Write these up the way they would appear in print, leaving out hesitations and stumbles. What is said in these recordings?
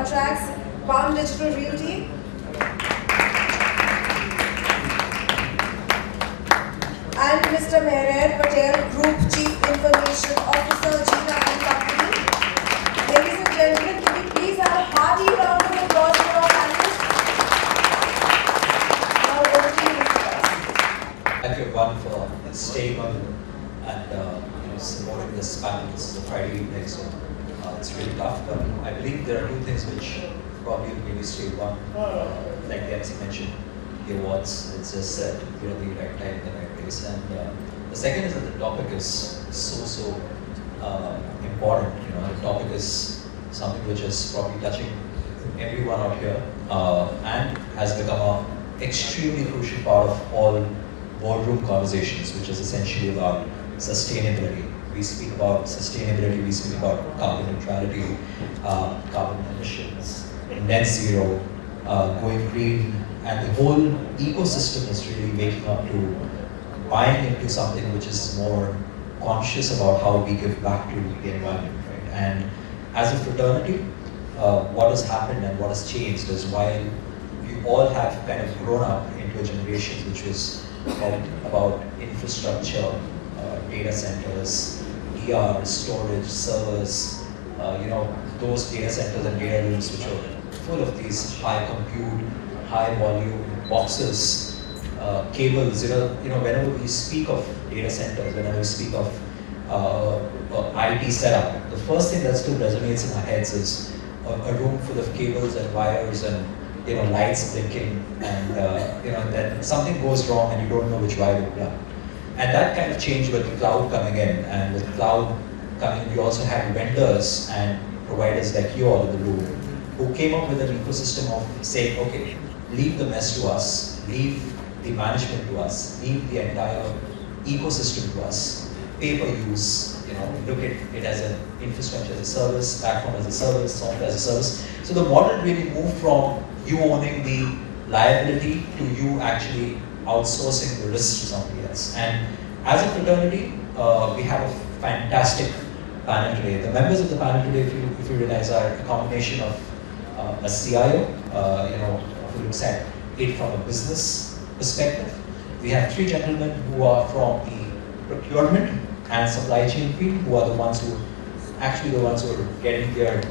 Contracts, Palm Digital Realty. And Mr. Meher Patel, Group Chief Information Officer, Jeena and Company. Ladies and gentlemen, can we please have a hearty round of applause for our panelists? Now over to you, Mr. Patel. Thank you everyone for staying on and supporting this panel. This is a Friday evening, so it's really tough. But I believe there are two things which probably will maybe stay. One, like the MC mentioned, the awards. It's just the right time, the right place. And the second is that the topic is so important. The topic is something which is probably touching everyone out here and has become an extremely crucial part of all boardroom conversations, which is essentially about sustainability. We speak about sustainability, we speak about carbon neutrality, carbon emissions, net zero, going green, and the whole ecosystem is really waking up to buying into something which is more conscious about how we give back to the environment. Right? And as a fraternity, what has happened and what has changed is while we all have kind of grown up into a generation which was about infrastructure, data centers, DR, storage, servers, those data centers and data rooms which are full of these high compute, high volume boxes, cables. Whenever we speak of data centers, whenever we speak of IT setup, the first thing that still resonates in our heads is a room full of cables and wires and lights blinking, and that something goes wrong and you don't know which wire to plug. And that kind of changed with cloud coming in, and with cloud coming in, we also had vendors and providers like you all in the room who came up with an ecosystem of saying, okay, leave the mess to us, leave the management to us, leave the entire ecosystem to us, pay per use, look at it as an infrastructure as a service, platform as a service, software as a service. So the model really moved from you owning the liability to you actually outsourcing the risk to somebody else. And as a fraternity, we have a fantastic panel today. The members of the panel today, if you realize, are a combination of a CIO, who looks at it from a business perspective. We have three gentlemen who are from the procurement and supply chain field, who are the ones who are getting their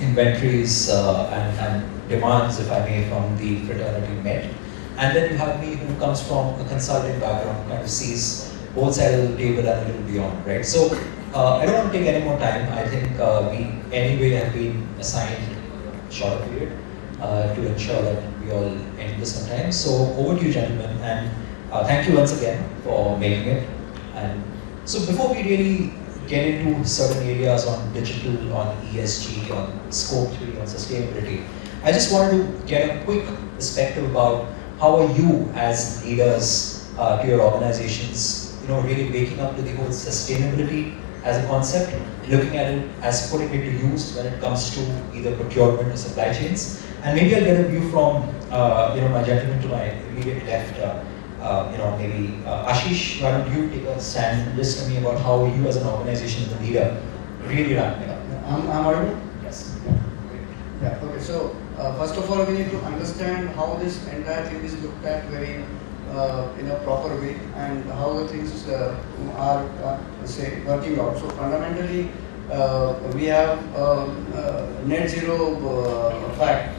inventories and demands, if I may, from the fraternity met. And then you have me, who comes from a consulting background, kind of sees both sides of the table and a little beyond, right? So I don't want to take any more time. I think we anyway have been assigned a shorter period to ensure that we all end this on time. So over to you, gentlemen, and thank you once again for making it. And so before we really get into certain areas on digital, on ESG, on scope 3, on sustainability, I just wanted to get a quick perspective about how are you as leaders to your organizations, really waking up to the whole sustainability as a concept, looking at it as putting it to use when it comes to either procurement or supply chains. And maybe I'll get a view from my gentleman to my immediate left. Maybe Ashish, why don't you take a stand and just tell me about how you as an organization, as a leader, really ramp it up. I'm audible? Yes. Yeah, okay. So, first of all, we need to understand how this entire thing is looked at very in a proper way, and how the things are, say, working out. So, fundamentally, we have net zero pact,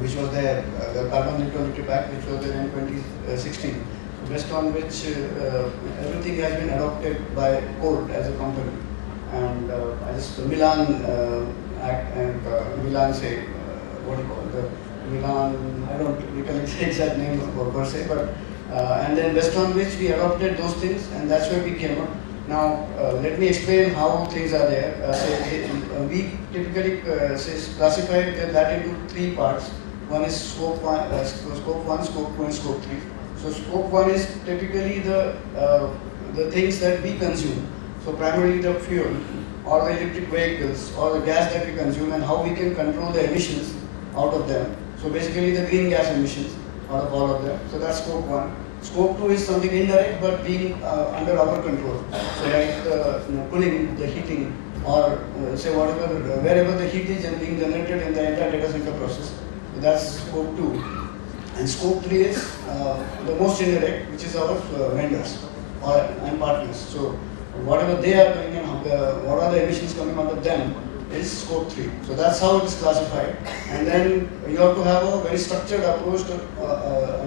which was there, the carbon neutrality pact, which was there in 2016, based on which everything has been adopted by Colt as a company. And I just Milan Act and Milan say, what do you call it? The Milan, I don't recollect the exact name per se, but and then based on which we adopted those things, and that's where we came up. Now, let me explain how things are there. We typically classify that into three parts. One is scope 1, scope 2, and scope 3. So scope 1 is typically the things that we consume. So primarily the fuel, or the electric vehicles, or the gas that we consume, and how we can control the emissions out of them. So basically the green gas emissions out of all of them. So that's scope 1. Scope 2 is something indirect but being under our control. So like the cooling, the heating, or say whatever, wherever the heat is being generated in the entire data center process. So that's scope 2. And scope 3 is the most indirect, which is our vendors and partners. So whatever they are doing and what are the emissions coming out of them is scope 3. So that's how it is classified. And then you have to have a very structured approach to,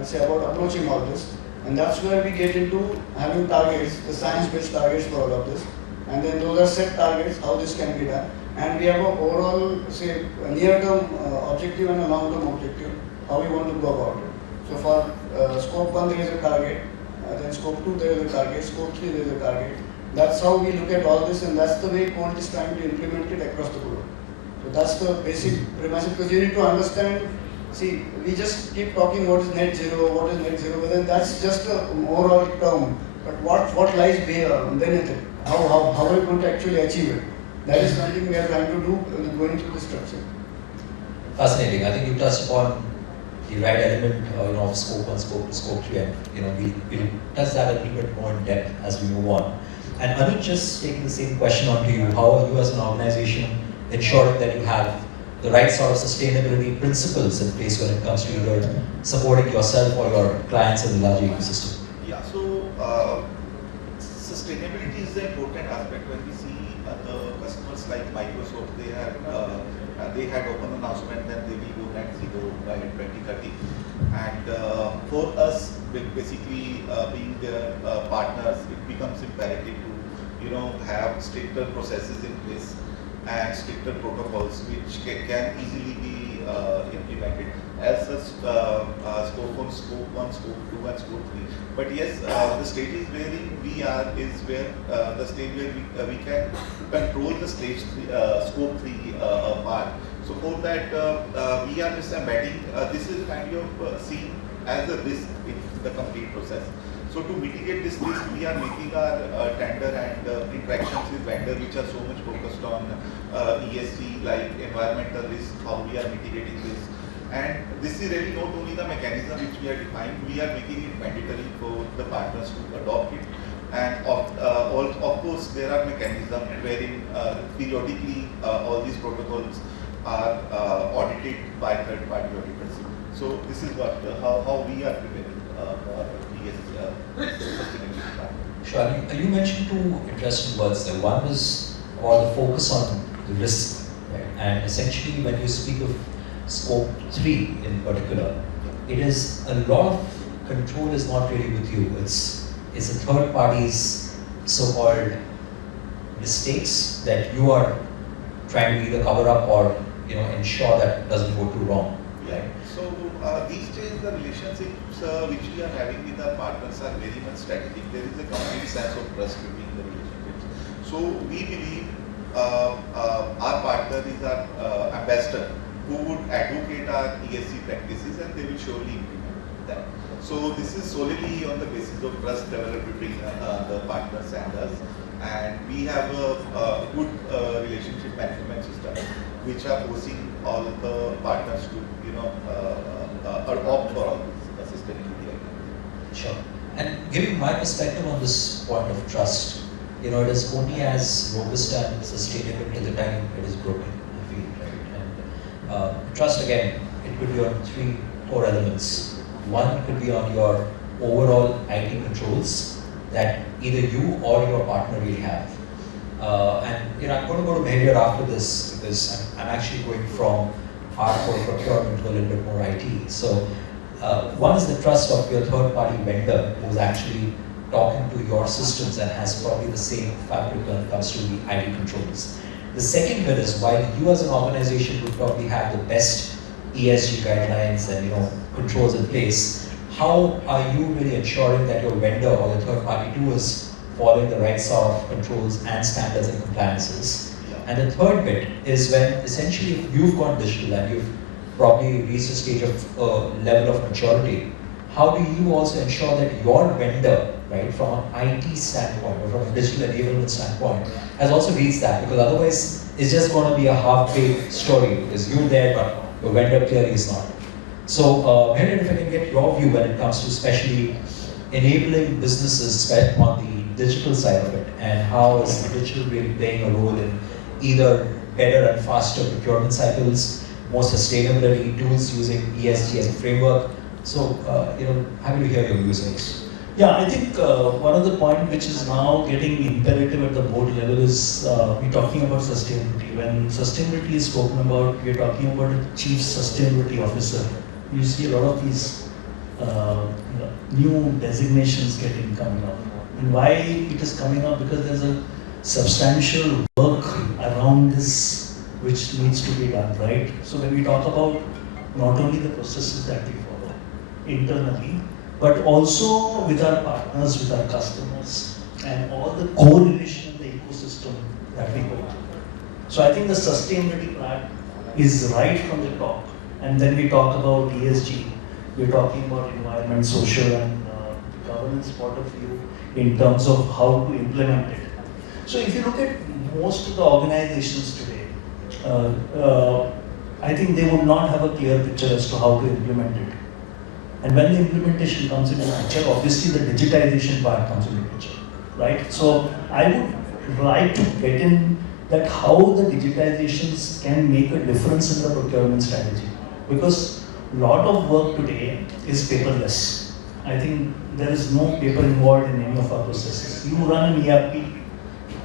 say about approaching all this. And that's where we get into having targets, the science-based targets for all of this. And then those are set targets, how this can be done. And we have an overall, say, a near-term objective and a long-term objective, how we want to go about it. So for scope 1 there is a target, then scope 2 there is a target, scope 3 there is a target. That's how we look at all this, and that's the way Colt is trying to implement it across the globe. So that's the basic premise, because you need to understand, see, we just keep talking what is net zero, but then that's just an overall term. But what lies beneath it? How are we going to actually achieve it? That is something we are trying to do going through the structure. Fascinating. I think you touched upon the right element of scope 1, scope 2, scope 3, and we'll touch that a little bit more in depth as we move on. And Anuj, just taking the same question on to you, how are you as an organization ensuring that you have the right sort of sustainability principles in place when it comes to either supporting yourself or your clients in the larger ecosystem? Yeah, so sustainability is the important aspect. When we see the customers like Microsoft, they had open announcement that they will go net zero by 2030. And for us, basically being their partners, it becomes imperative to have stricter processes in place and stricter protocols which can easily be implemented. As such, scope 1, scope 2, and scope 3. But yes, the stage wherein we are is where the stage where we can control the scope 3 part. So for that, we are just embedding. This is kind of seen as a risk in the complete process. So to mitigate this risk, we are making our tender and interactions with vendors which are so much focused on ESG, like environmental risk, how we are mitigating this. And this is really not only the mechanism which we are defined, we are making it mandatory for the partners to adopt it. And of course, there are mechanisms wherein periodically all these protocols are audited by third-party auditors. So this is what how we are preparing for sustainability. Sure. You mentioned two interesting words there. One is the focus on the risk, right? And essentially, when you speak of scope 3 in particular, it is a lot of control is not really with you. It's a third party's so-called mistakes that you are trying to either cover up or ensure that it doesn't go too wrong. Right. So these days the relationships which we are having with our partners are very much strategic. There is a complete sense of trust between the relationships. So we believe our partner is our ambassador who would advocate our ESG practices, and they will surely implement that. So this is solely on the basis of trust developed between the partners and us, and we have a good relationship management system which are forcing all the partners to opt for all this sustainability. Sure. And giving my perspective on this point of trust, it is only as robust and sustainable till the time it is broken, I feel, right? And trust, again, it could be on 3 core elements. One could be on your overall IT controls that either you or your partner will have. And I'm going to go to behavior after this because I'm actually going from hardcore procurement to a little bit more IT. So one is the trust of your third-party vendor who's actually talking to your systems and has probably the same fabric when it comes to the IT controls. The second bit is while you as an organization would probably have the best ESG guidelines and controls in place, how are you really ensuring that your vendor or your third party too is following the right sort of controls and standards and compliances? And the third bit is when essentially if you've gone digital and you've probably reached a stage of level of maturity, how do you also ensure that your vendor, right, from an IT standpoint or from a digital enablement standpoint, has also reached that? Because otherwise, it's just going to be a half-baked story because you're there, but your vendor clearly is not. So, Mary, if I can get your view when it comes to especially enabling businesses on the digital side of it, and how is digital really playing a role in either better and faster procurement cycles, more sustainability tools using ESG as a framework. So, happy to hear your views on this. Yeah, I think one of the point which is now getting imperative at the board level is we're talking about sustainability. When sustainability is spoken about, we're talking about a chief sustainability officer. You see a lot of these new designations coming up. And why it is coming up? Because there's a substantial work around this which needs to be done, right? So when we talk about not only the processes that we follow internally, but also with our partners, with our customers, and all the correlation in the ecosystem that we go through. So I think the sustainability part is right from the top. And then we talk about ESG, we're talking about environment, social, and governance point of view in terms of how to implement it. So if you look at most of the organizations today, I think they would not have a clear picture as to how to implement it. And when the implementation comes into the picture, obviously the digitization part comes into the picture, right? So I would like to get in that how the digitizations can make a difference in the procurement strategy. Because a lot of work today is paperless. I think there is no paper involved in any of our processes. You run an ERP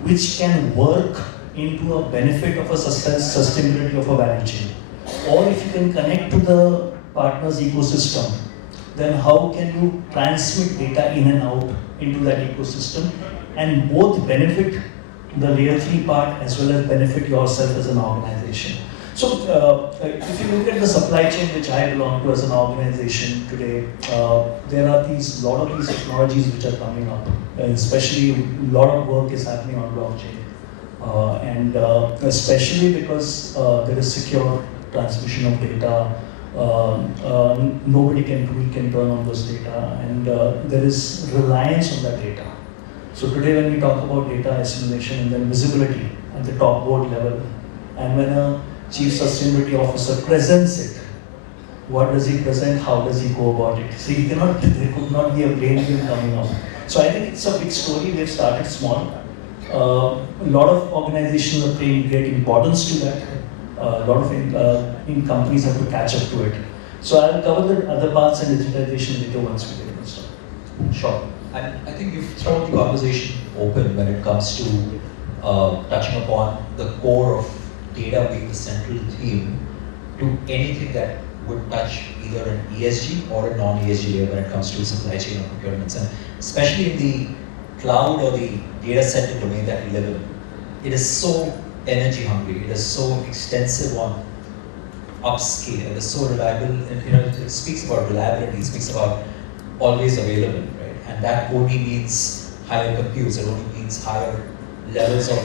which can work into a benefit of a sustainability of a value chain. Or if you can connect to the partner's ecosystem, then how can you transmit data in and out into that ecosystem and both benefit the layer 3 part as well as benefit yourself as an organization. So if you look at the supply chain which I belong to as an organization today, there are lot of these technologies which are coming up, and especially a lot of work is happening on blockchain. And especially because there is secure transmission of data, nobody can tweak and turn on those data, and there is reliance on that data. So today when we talk about data assimilation and then visibility at the top board level, and when a chief sustainability officer presents it, what does he present, how does he go about it? So there could not be a brain drain coming up. So I think it's a big story. We've started small. A lot of organizations are paying great importance to that. A lot of companies have to catch up to it. So I'll cover the other parts and digitization later once we get this done. Sure. And I think you've thrown the conversation open when it comes to touching upon the core of data being the central theme to anything that would touch either an ESG or a non-ESG layer when it comes to supply chain or procurements. And especially in the cloud or the data center domain that we live in, it is so energy hungry, it is so extensive on upscale, it is so reliable, and it speaks about reliability, it speaks about always available, right? And that only means higher computes, it only means higher levels of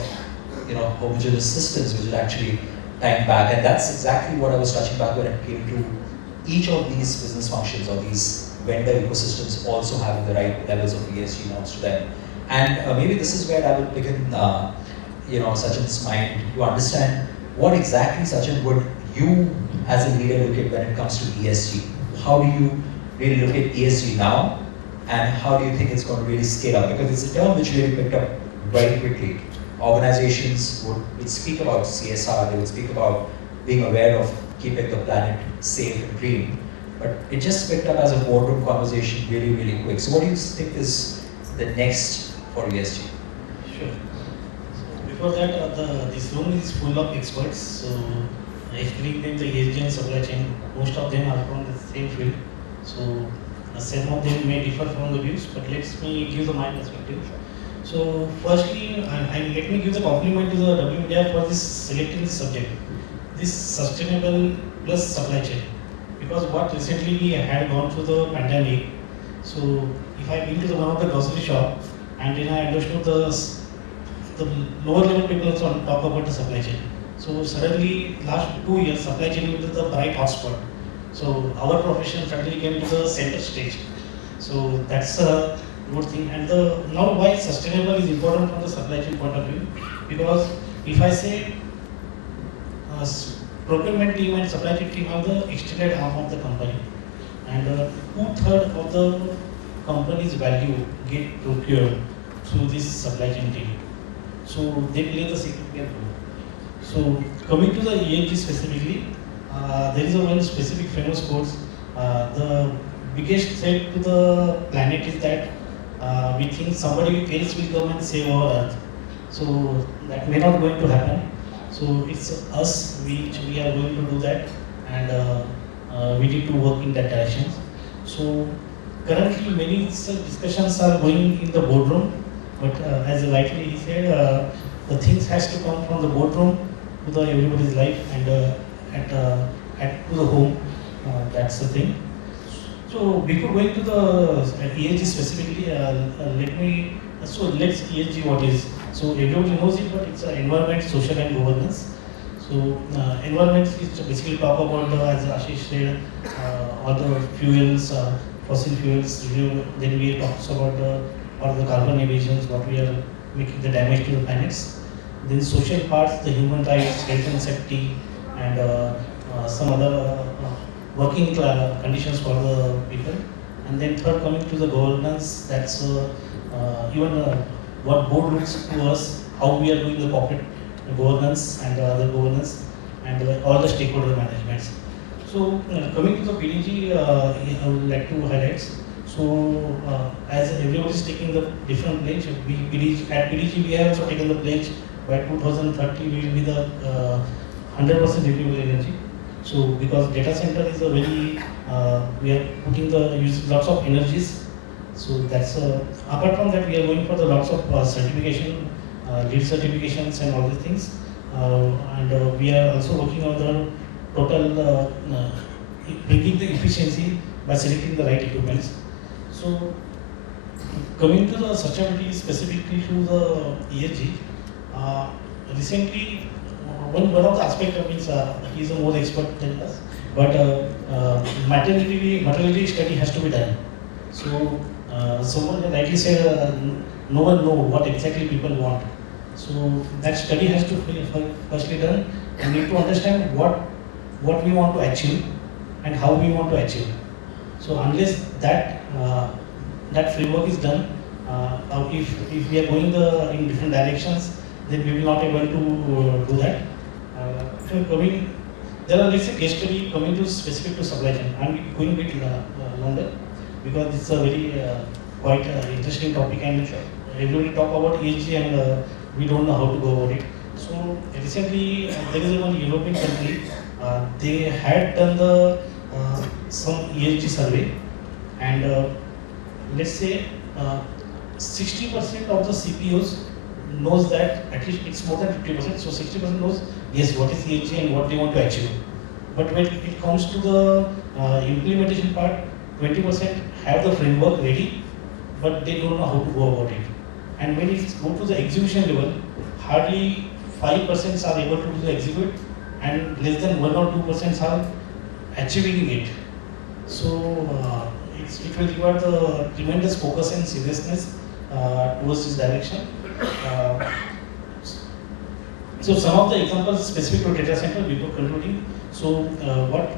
homogeneous systems which will actually time back. And that's exactly what I was touching back when it came to each of these business functions or these vendor ecosystems also having the right levels of ESG norms to them. And maybe this is where I will begin Sachin's mind to understand what exactly, Sachin, would you as a leader look at when it comes to ESG? How do you really look at ESG now, and how do you think it's going to really scale up? Because it's a term which really picked up very quickly. Organizations would speak about CSR, they would speak about being aware of keeping the planet safe and green, but it just picked up as a boardroom conversation really, really quick. So what do you think is the next for ESG? Sure. Before that, this room is full of experts. So explaining them the ESG and supply chain, most of them are from the same field. So some of them may differ from the views, but let me give my perspective. So firstly, let me give the compliment to the W.Media for this selecting this subject, this sustainable plus supply chain. Because what recently we had gone through the pandemic. So if I been to one of the grocery shop, and then I understood the lower level people also talk about the supply chain. So suddenly last 2 years supply chain was the bright hotspot. So our profession suddenly came to the center stage. So that's a good thing. And now why sustainable is important from the supply chain point of view? Because if I say procurement team and supply chain team are the extended arm of the company, and 2/3 of the company's value get procured through this supply chain team. So they play the significant role. So coming to the ESG specifically, there is a one specific famous quote. The biggest threat to the planet is that we think somebody else will come and save our Earth. So that may not going to happen. So it's us which we are going to do that, and we need to work in that direction. So currently many discussions are going in the boardroom, but as rightly he said, the things has to come from the boardroom to the everybody's life and to the home. That's the thing. So before going to the ESG specifically, let's ESG what is. So everybody knows it, but it's environment, social and governance. So environment is basically talk about as Ashish said, all the fuels, fossil fuels. Then we talk about all the carbon emissions, what we are making the damage to the planets. Then social parts, the human rights, health and safety, and some other working conditions for the people. And then third, coming to the governance, that's even what board looks to us, how we are doing the corporate governance and other governance, and all the stakeholder managements. So coming to the PDG, I would like to highlight. So as everyone is taking the different pledge, at PDG we have also taken the pledge by 2030 we will be the 100% renewable energy. So because data center is a very, we are putting the use lots of energies. So that's apart from that we are going for the lots of certification, LEED certifications and all these things. And we are also working on the total bringing the efficiency by selecting the right equipments. So coming to the sustainability specifically to the ESG, recently one of the aspects means he is a more expert than us, but maternity study has to be done. So someone rightly said no one knows what exactly people want. So that study has to be firstly done, and need to understand what we want to achieve and how we want to achieve. So unless that that framework is done, if we are going in different directions, then we will not able to do that. There are let's say case study coming to specific to supply chain. I'm going a bit longer because it's a very quite interesting topic, and everybody talk about ESG and we don't know how to go about it. So recently there is one European country, they had done the some ESG survey, and let's say 60% of the CPOs knows that, at least it's more than 50%, so 60% knows yes what is ESG and what they want to achieve. But when it comes to the implementation part, 20% have the framework ready, but they don't know how to go about it. And when it goes to the execution level, hardly 5% are able to execute, and less than 1 or 2% are achieving it. So it will require the tremendous focus and seriousness towards this direction. So some of the examples specific to data center before concluding. So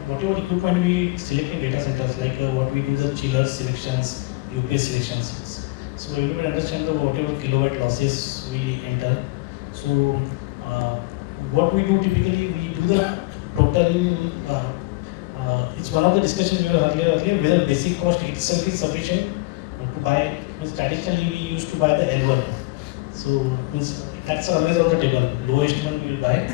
whatever equipment we select in data centers, like what we do the chiller selections, UPS selections. So everybody understand the whatever kilowatt losses we enter. So what we do typically, we do the total. It's one of the discussions we were earlier whether basic cost itself is sufficient to buy. Traditionally we used to buy the L1. So that's always on the table. Lowest one we will buy,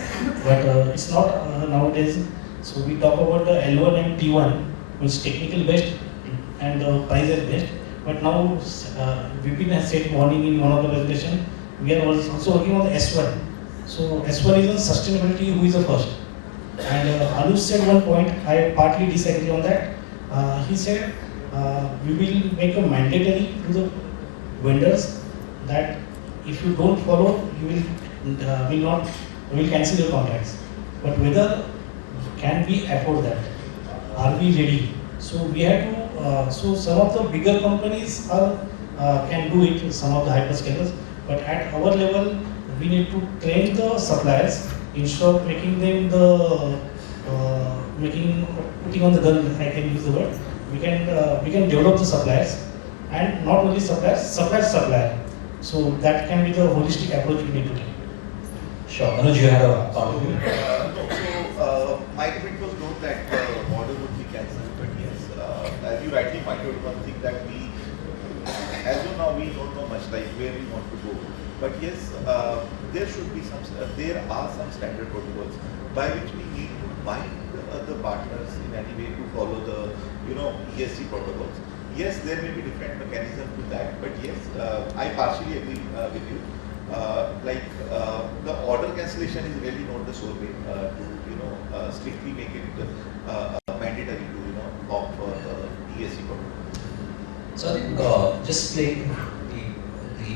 but it's not nowadays. So we talk about the L1 and T1, which is technical best and price is best. But now VP has said warning in one of the presentation, we are also working on the S1. So S1 is on sustainability, who is the first. And Anush said one point, I partly disagree on that. He said we will make a mandatory to the vendors that if you don't follow, you will cancel your contracts. But whether can we afford that? Are we ready? So we have to. So some of the bigger companies can do it. Some of the hyperscalers, but at our level, we need to train the suppliers instead of making them putting on the gun. I can use the word. We can develop the suppliers, and not only supplier. So that can be the holistic approach we need to take. Sure. Anuj, you had a comment? My comment was not that the order would be cancelled, but yes, as you rightly pointed out, one thing that we, as of now, we don't know much like where we want to go. But yes, there should be some, there are some standard protocols by which we need to bind the partners in any way to follow the, ESG protocols. Yes, there may be different mechanisms to that, but yes, I partially agree with you. The order cancellation is really not the sole way to strictly make it mandatory to opt for ESG protocol. So I think just playing the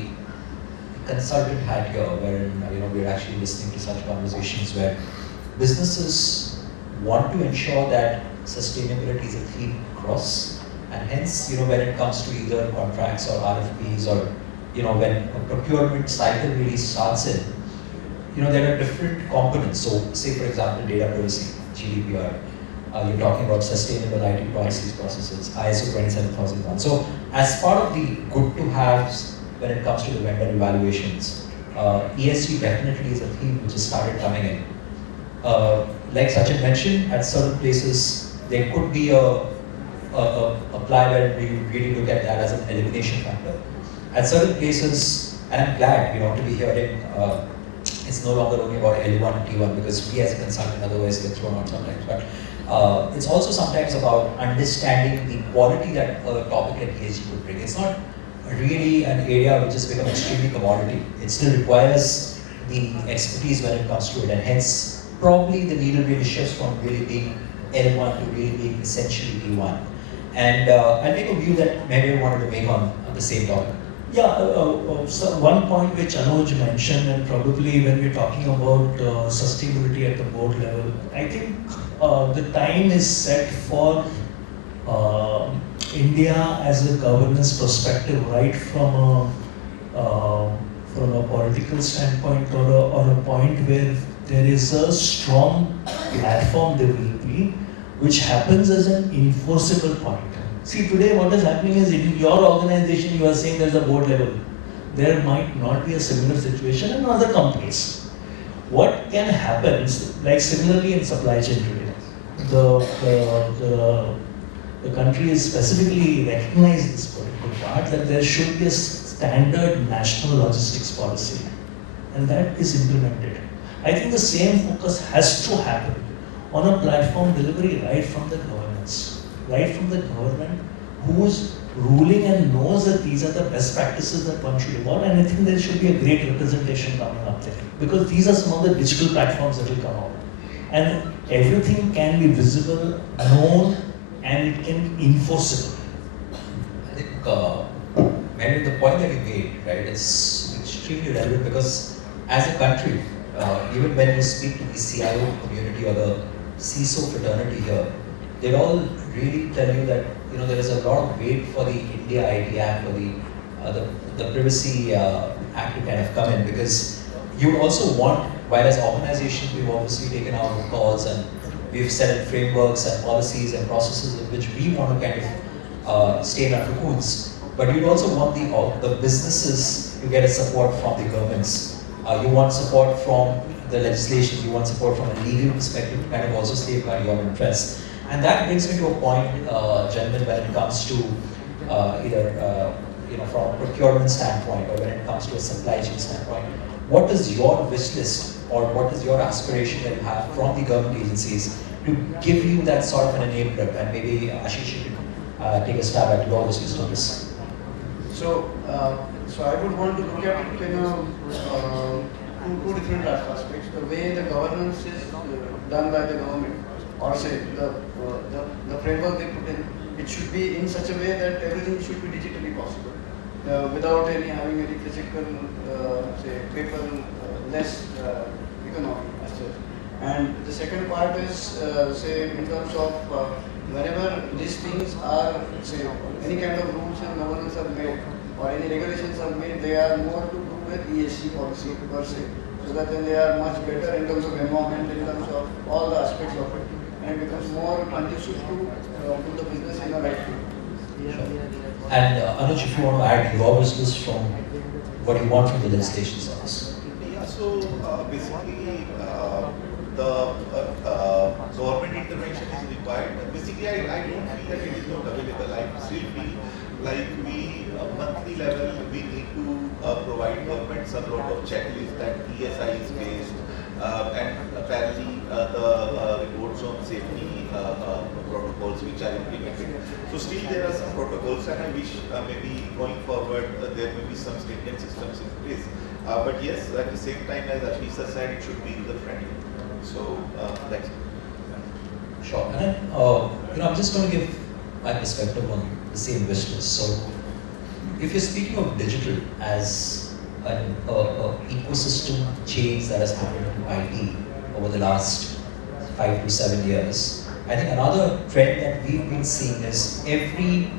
consultant hat here, wherein we're actually listening to such conversations where businesses want to ensure that sustainability is a theme across, and hence when it comes to either contracts or RFPs or when a procurement cycle really starts in, there are different components. So say for example data privacy, GDPR, you're talking about sustainable IT policies, processes, ISO 27001. So as part of the good to haves when it comes to the vendor evaluations, ESG definitely is a theme which has started coming in. Like Sachin mentioned, at certain places there could be a ply where we really look at that as an elimination factor. At certain places, and I'm glad to be hearing it's no longer only about L1 and T1, because we as a consultant otherwise get thrown out sometimes. But it's also sometimes about understanding the quality that a topic like ESG could bring. It's not really an area which has become extremely commodity. It still requires the expertise when it comes to it, and hence probably the needle really shifts from really being L1 to really being essentially T1. And I'll make a view that Mary wanted to make on the same topic. Yeah, so one point which Anuj mentioned, and probably when we're talking about sustainability at the board level, I think the time is set for India as a governance perspective, right from a political standpoint or a point where there is a strong platform there will be, which happens as an enforceable point. See, today what is happening is in your organization, you are saying there's a board level. There might not be a similar situation in other companies. What can happen is, like similarly in supply chain today, the country is specifically recognized this particular part that there should be a standard national logistics policy, and that is implemented. I think the same focus has to happen on a platform delivery right from the governance, right from the government who's ruling and knows that these are the best practices that one should evolve, and I think there should be a great representation coming up there, because these are some of the digital platforms that will come out, and everything can be visible, known, and it can be enforceable. I think, Mary, the point that you made, right, is extremely relevant, because as a country, even when you speak to the CIO community or the CISO fraternity here, they all really tell you that there is a lot of weight for the India IT Act or the Privacy Act to kind of come in, because you would also want, while as organizations we've obviously taken our calls and we've set in frameworks and policies and processes in which we want to kind of stay in our cocoons, but you'd also want the businesses to get a support from the governments. You want support from the legislation, you want support from a legal perspective to kind of also safeguard your interests. And that brings me to a point, gentlemen, when it comes to either from a procurement standpoint or when it comes to a supply chain standpoint. What is your wish list or what is your aspiration that you have from the government agencies to give you that sort of an enabler? And maybe Ashish, you can take a stab at your wish list on this. So I would want to look at it two different aspects. The way the governance is done by the government, or say the framework they put in, it should be in such a way that everything should be digitally possible, without having any physical, say, paper-less economy as such. And the second part is, say, in terms of whenever these things are, say, any kind of rules and governance are made, or any regulations are made, they are more to do with ESG policy per se, so that then they are much better in terms of environment, in terms of all the aspects of it, and it becomes more conducive to the business in a right way. Sure. And Anuj, if you want to add your wish list from what you want from the legislation service. Yeah, so basically documents, a lot of checklists that ESI is based, and apparently the reports on safety protocols which are implemented. So still there are some protocols, and I wish maybe going forward there may be some stringent systems in place. But yes, at the same time, as Ashish said, it should be user friendly. So that's it. Sure. And then, I'm just going to give my perspective on the same wish list. So, if you're speaking of digital as an ecosystem change that has happened to IT over the last 5 to 7 years, I think another trend that we've been seeing is every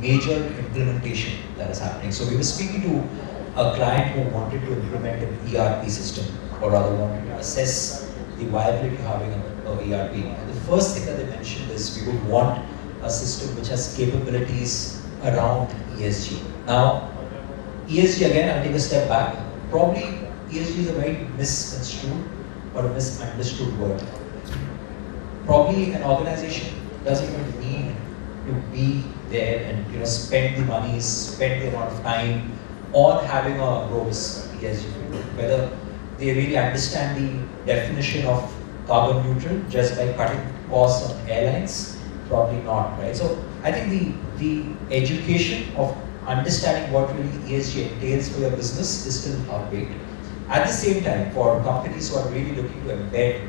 major implementation that is happening. So, we were speaking to a client who wanted to implement an ERP system, or rather wanted to assess the viability of having an ERP. And the first thing that they mentioned is we would want a system which has capabilities around ESG. Now, ESG, again, I'll take a step back. Probably ESG is a very misconstrued or a misunderstood word. Probably an organization doesn't even need to be there and spend the money, spend the amount of time on having a robust ESG framework. Whether they really understand the definition of carbon neutral just by cutting costs on airlines, probably not, right? So I think the education of understanding what really ESG entails for your business is still half-baked. At the same time, for companies who are really looking to embed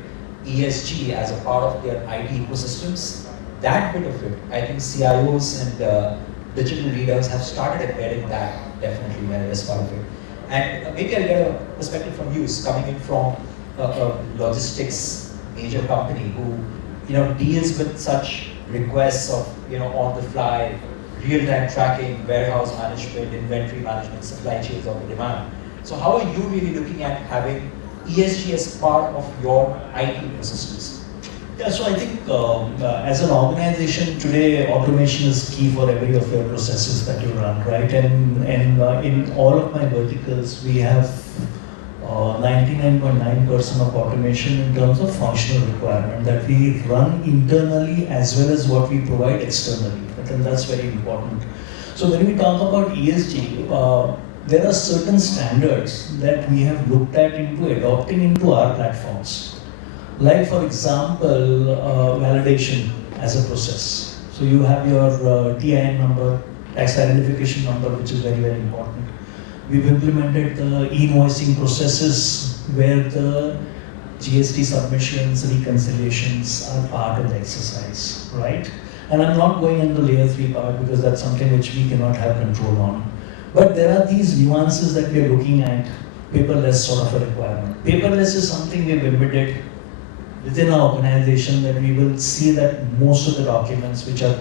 ESG as a part of their IT ecosystems, that bit of it, I think CIOs and digital leaders have started embedding that definitely as part of it. And maybe I'll get a perspective from you, coming in from a logistics major company who deals with such requests of on the fly, real-time tracking, warehouse management, inventory management, supply chains on the demand. So how are you really looking at having ESG as part of your IT ecosystems? Yeah, so I think as an organization today, automation is key for every of your processes that you run, right? And in all of my verticals, we have 99.9% of automation in terms of functional requirement that we run internally as well as what we provide externally. I think that's very important. So when we talk about ESG, there are certain standards that we have looked at into adopting into our platforms. Like for example, validation as a process. So you have your TIN number, tax identification number, which is very, very important. We've implemented the e-invoicing processes where the GST submissions, reconciliations are part of the exercise, right? And I'm not going into layer 3 part because that's something which we cannot have control on. But there are these nuances that we are looking at, paperless sort of a requirement. Paperless is something we've embedded within our organization, that we will see that most of the documents which are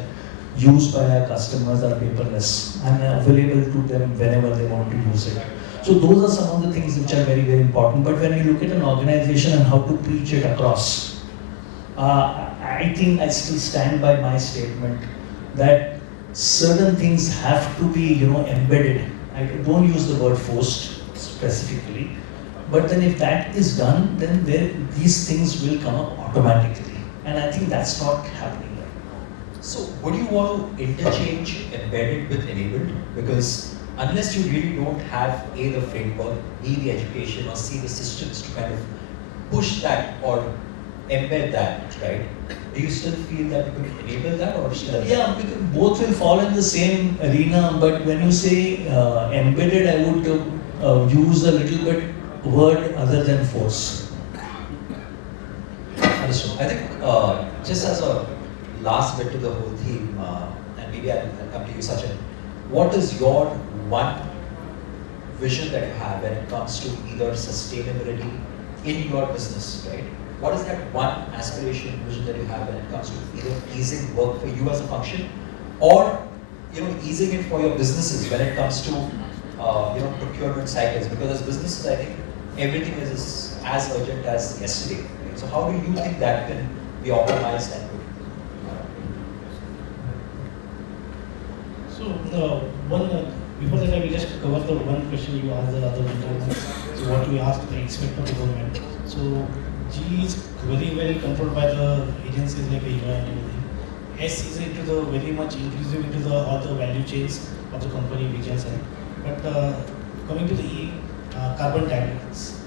used by our customers are paperless and available to them whenever they want to use it. So those are some of the things which are very, very important. But when you look at an organization and how to preach it across, I think I still stand by my statement that certain things have to be, embedded. I don't use the word forced specifically, but then if that is done, then these things will come up automatically. And I think that's not happening. So would you want to interchange embedded with enabled? Because unless you really don't have A, the framework, B, the education, or C, the systems to kind of push that or embed that, right? Do you still feel that you could enable that or still? Yeah, because both will fall in the same arena, but when you say embedded, I would use a little bit word other than force. Understood. I think just as a last bit to the whole theme, and maybe I'll come to you, Sachin. What is your one vision that you have when it comes to either sustainability in your business, right? What is that one aspiration, vision that you have when it comes to either easing work for you as a function, or easing it for your businesses when it comes to procurement cycles? Because as businesses, I think everything is as urgent as yesterday. Right? So how do you think that can be optimized and So before that, I will just cover the one question you asked the other gentleman. So what we asked the expect of the government. So G is very well controlled by the agencies like EY and everything. S is into the very much inclusive into the all the value chains of the company we can say. But coming to the E, carbon tax.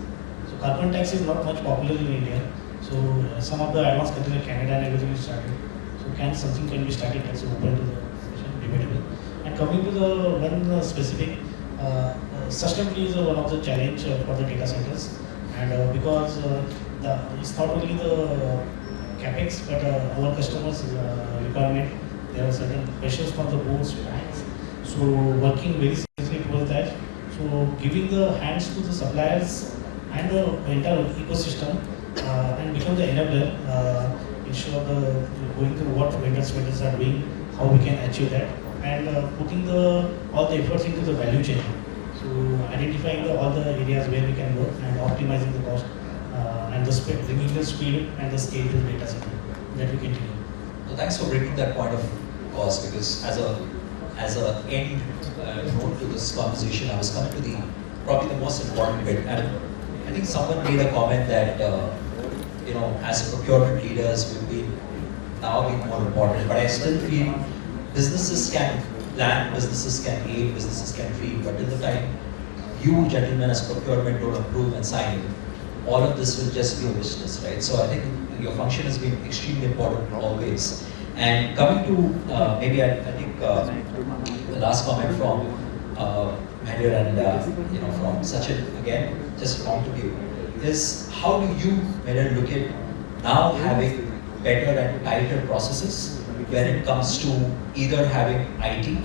So carbon tax is not much popular in India. So some of the advanced countries like Canada and everything is started. So something can be started that's open to the discussion, debatable. And coming to the one specific, sustainability is one of the challenge for the data centers. And because it's not only the capex, but our customers' requirement, there are certain pressures from the boards, banks. So working very seriously towards that. So giving the hands to the suppliers and the entire ecosystem and become the enabler, ensure the going through what vendors are doing, how we can achieve that, and putting all the efforts into the value chain. So identifying all the areas where we can go and optimizing the cost and the speed, bringing the speed and the scale to the data center that we continue. So thanks for bringing that point of cost, because as a end note to this conversation, I was coming to probably the most important bit. And I think someone made a comment that as procurement leaders will be now being more important. But I still feel businesses can plan, businesses can aid, businesses can feed. But till the time you gentlemen as procurement don't approve and sign it, all of this will just be a wish list, right? So I think your function has been extremely important always. And coming to maybe I think the last comment from Mahir and from Sachin again, just on to you, is how do you, Mahir, look at now having better and tighter processes when it comes to either having IT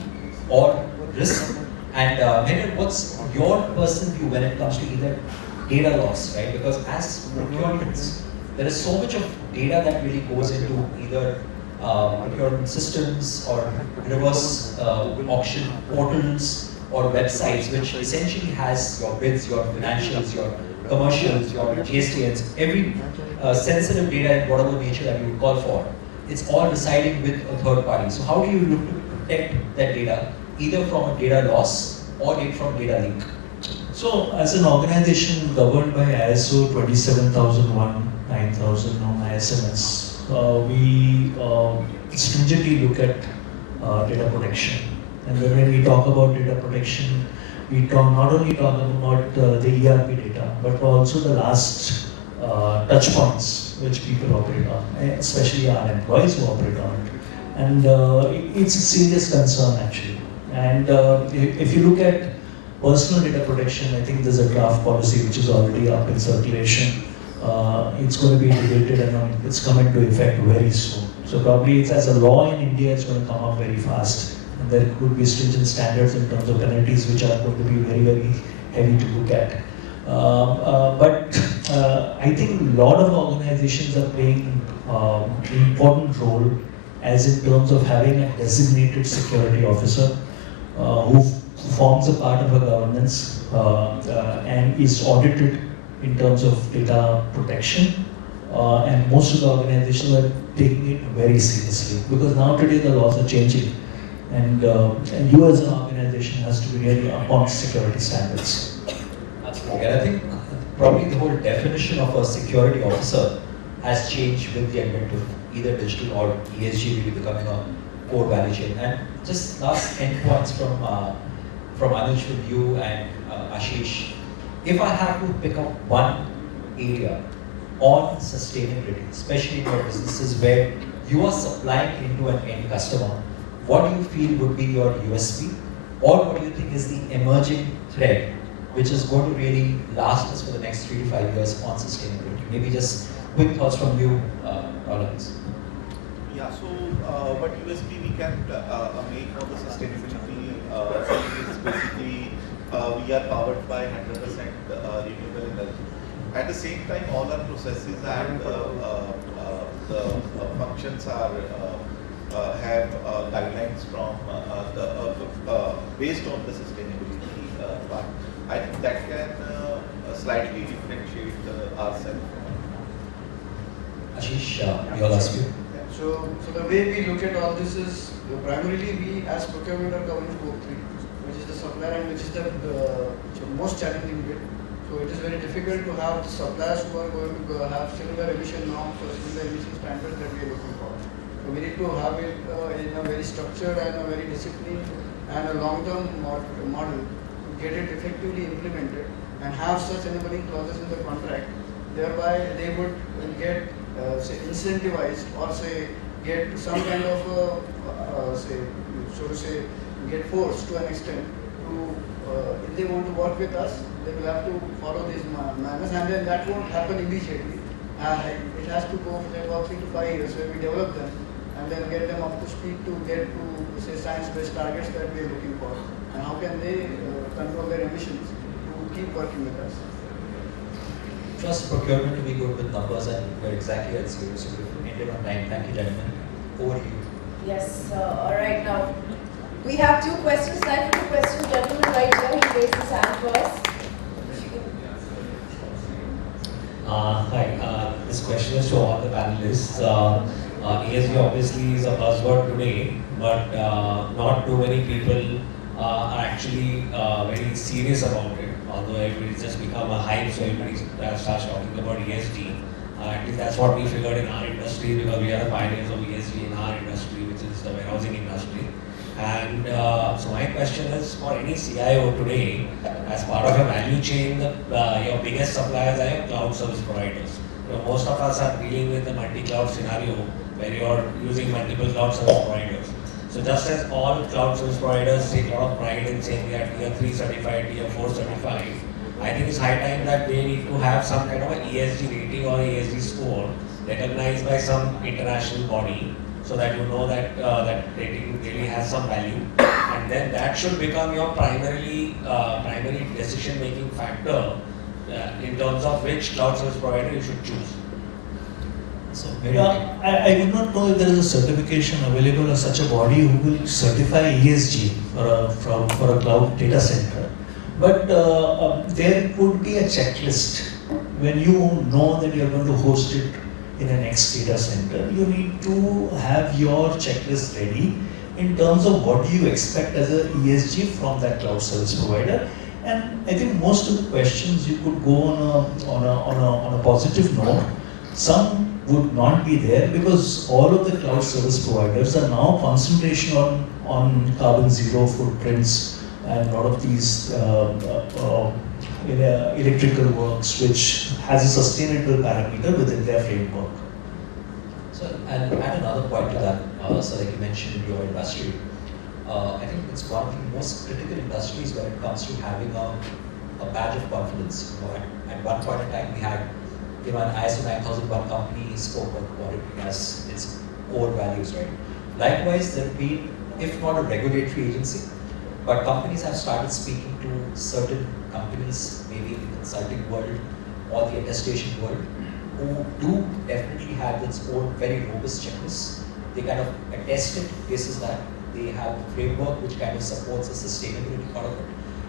or risk? And Mahir, what's your personal view when it comes to either data loss, right? Because as procurements, there is so much of data that really goes into either procurement systems or reverse auction portals or websites, which essentially has your bids, your financials, your commercials, your GSTNs, every sensitive data in whatever nature that you would call for. It's all residing with a third party. So how do you look to protect that data, either from a data loss or from data leak? So, as an organization governed by ISO 27001, 9000 on ISMS, we stringently look at data protection. And when we talk about data protection, we not only talk about the ERP data, but also the last touch points which people operate on, especially our employees who operate on it. And it's a serious concern actually. And if you look at personal data protection, I think there's a draft policy which is already up in circulation. It's going to be debated and it's coming to effect very soon. So probably it's, as a law in India, it's going to come up very fast. And there could be stringent standards in terms of penalties which are going to be very, very heavy to look at. But I think a lot of organizations are playing an important role, as in terms of having a designated security officer who forms a part of a governance and is audited in terms of data protection. And most of the organizations are taking it very seriously, because now today the laws are changing, and you as an organization has to be really upon security standards. Absolutely. And I think probably the whole definition of a security officer has changed with the advent of either digital or ESG really becoming a core value chain. And just last endpoints from Anuj with you and Ashish. If I have to pick up one area on sustainability, especially in your businesses where you are supplying into an end customer, what do you feel would be your USP, or what do you think is the emerging thread which is going to really last us for the next 3 to 5 years on sustainability? Maybe just quick thoughts from you, Rollins. Yeah, so what USP we can make on the sustainability is basically we are powered by 100% renewable energy. At the same time, all our processes and the functions are have guidelines from based on the sustainability part. I think that can slightly differentiate ourselves. Ashish, your last view. So the way we look at all this is primarily we as procurement are covering scope 3, which is the supplier and which is the most challenging bit. So it is very difficult to have suppliers who are going to have similar emission norms or similar emission standards that we are looking for. So we need to have it in a very structured and a very disciplined and a long-term model to get it effectively implemented and have such enabling clauses in the contract, thereby they would get say incentivized or say get some kind of say so to say get forced to an extent to if they want to work with us, they will have to follow these manners, and then that won't happen immediately. It has to go for about 3 to 5 years where we develop them and then get them up to speed to get to say science-based targets that we are looking for, and how can they control their emissions to keep working with us. Trust procurement to be good with numbers, and we're exactly at zero. So we've ended on time. Thank you, gentlemen. Over to you. Yes, all right now. We have 2 questions, time for 2 questions. Gentleman right here, he raised his hand first. Hi, this question is to all the panelists. ESG obviously is a buzzword today, but not too many people are actually very serious about it. Although it's just become a hype, so everybody starts talking about ESG. At least that's what we figured in our industry, because we are the pioneers of ESG in our industry, which is the warehousing industry. And so my question is, for any CIO today, as part of your value chain, your biggest suppliers are your cloud service providers. Most of us are dealing with the multi-cloud scenario where you're using multiple cloud service providers. So just as all cloud service providers take a lot of pride in saying they are tier 3 certified, tier 4 certified, I think it's high time that they need to have some kind of an ESG rating or ESG score recognized by some international body, so that you know that that rating really has some value, and then that should become your primary decision-making factor in terms of which cloud service provider you should choose. So, I would not know if there is a certification available or such a body who will certify ESG for a cloud data center. But there could be a checklist. When you know that you are going to host it in an X data center, you need to have your checklist ready in terms of what do you expect as a ESG from that cloud service provider. And I think most of the questions you could go on a positive note. Some would not be there because all of the cloud service providers are now concentration on carbon zero footprints and a lot of these electrical works which has a sustainable parameter within their framework. So, and add another point to that, so like you mentioned your industry, I think it's one of the most critical industries when it comes to having a badge of confidence. At one point in time we had an ISO 9001 company spoke about quality as its core values, right? Likewise, there have been, if not a regulatory agency, but companies have started speaking to certain companies, maybe in the consulting world or the attestation world, who do definitely have its own very robust checklists. They kind of attest it basis that they have a framework which kind of supports the sustainability part of it.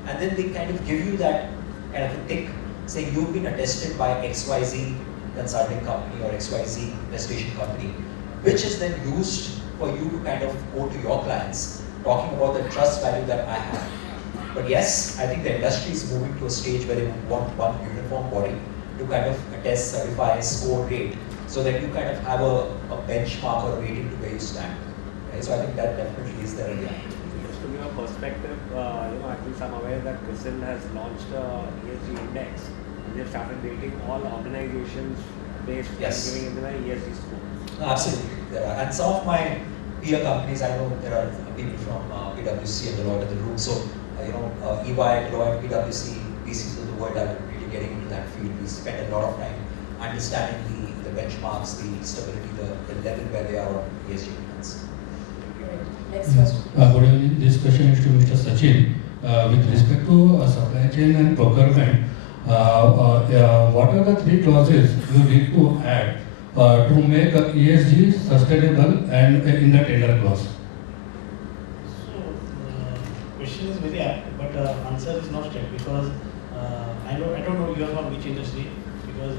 And then they kind of give you that kind of a tick saying you've been attested by XYZ consulting company or XYZ attestation company, which is then used for you to kind of go to your clients talking about the trust value that I have. But yes, I think the industry is moving to a stage where they want one uniform body to kind of attest, certify, score, rate, so that you kind of have a benchmark or a rating to where you stand. Right? So I think that definitely is there. Yeah. Just to give a perspective, at least I'm aware that CRISIL has launched a ESG index, and they've started rating all organizations based on giving them an ESG score. No, absolutely, there are. And some of my peer companies, I know there are people from PwC and Deloitte in the room. So, EY, Deloitte, PwC, these of the world are really getting into that field. We spend a lot of time understanding the benchmarks, the stability, the level where they are on ESG plans. Next question. Good evening. This question is to Mr. Sachin. With respect to supply chain and procurement, what are the 3 clauses you need to add to make ESG sustainable and in the tender clause? So, question is very apt, but answer is not straight because I don't know you are from which industry, because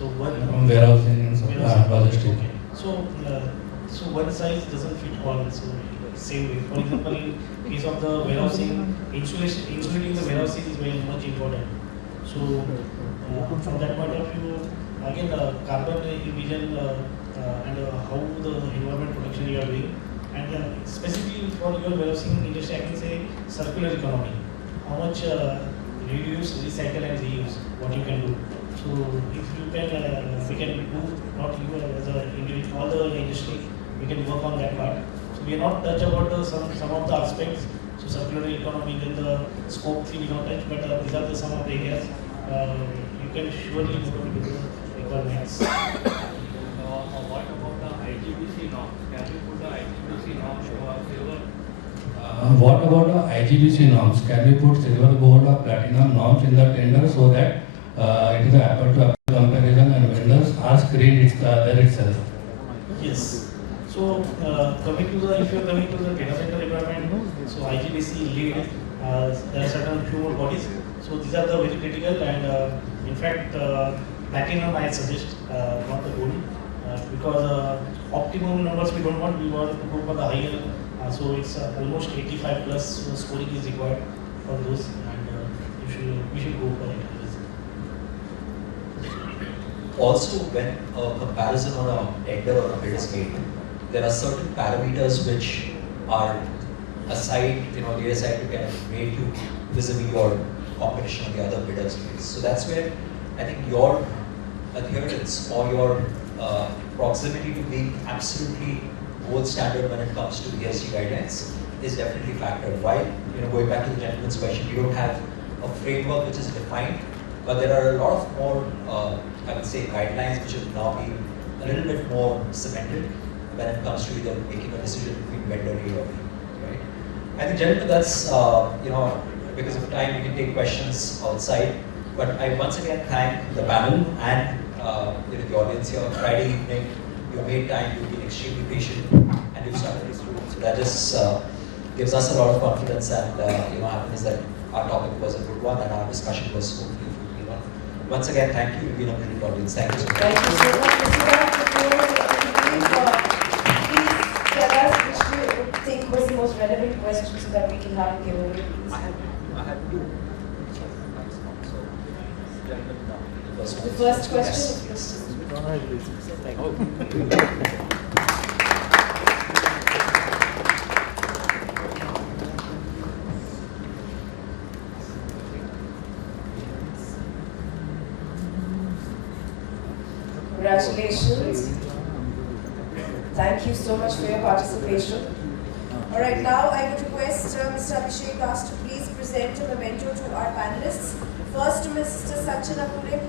From warehousing and logistics. Okay. So one size doesn't fit all. So same way. For example, in case of the warehousing, insulating the warehousing is very much important. So from that point of view, again, carbon emission and how the environment protection you are doing, and specifically for your warehousing industry, I can say circular economy. How much reduce, recycle and reuse, what you can do. So if you can, we can do, not you as a individual, all the industry, we can work on that part. So we are not touch about some of the aspects, so circular economy, then the scope 3 we don't touch, but these are some of the areas you can surely go into the requirements. What about the IGBC norms? Can we put the IGBC norms or silver? What about the IGBC norms? Can we put silver, gold or platinum norms in the tender so that it is an apple to apple comparison and vendors are screened there itself? Yes. So coming to the, if you are coming to the data center requirement, so IGBC lead, there are certain few more bodies. So these are the very critical and in fact platinum I suggest, not the gold, because optimum numbers we don't want, we want to go for the higher. So it's almost 85 plus scoring is required for those, and we should go for it. Also, when a comparison on a tender or a bid is made, there are certain parameters which are aside, laid aside to kind of make you vis-a-vis your competition on the other bidders. So that's where I think your adherence or your proximity to being absolutely gold standard when it comes to ESG guidelines is definitely factored. While, going back to the gentleman's question, we don't have a framework which is defined, but there are a lot of more, I would say, guidelines which have now been a little bit more cemented when it comes to either making a decision between vendor A or B, right? I think, gentlemen, that's, because of time, we can take questions outside, but I once again thank the panel and the audience here. Friday evening, you made time, you've been extremely patient, and you've started this room. So that just gives us a lot of confidence and happiness that our topic was a good one and our discussion was hopefully a fruitful one. Once again, thank you. You've been a brilliant audience. Thank you so much. Thank you so much, Mr. Please tell us which you think was the most relevant question so that we can have a giveaway, please. I have two. The first question, Yes. Congratulations. Thank you so much for your participation. All right, now I would request Mr. Abhishek Das to please present a memento to our panelists. First to Mr. Sachin Apure,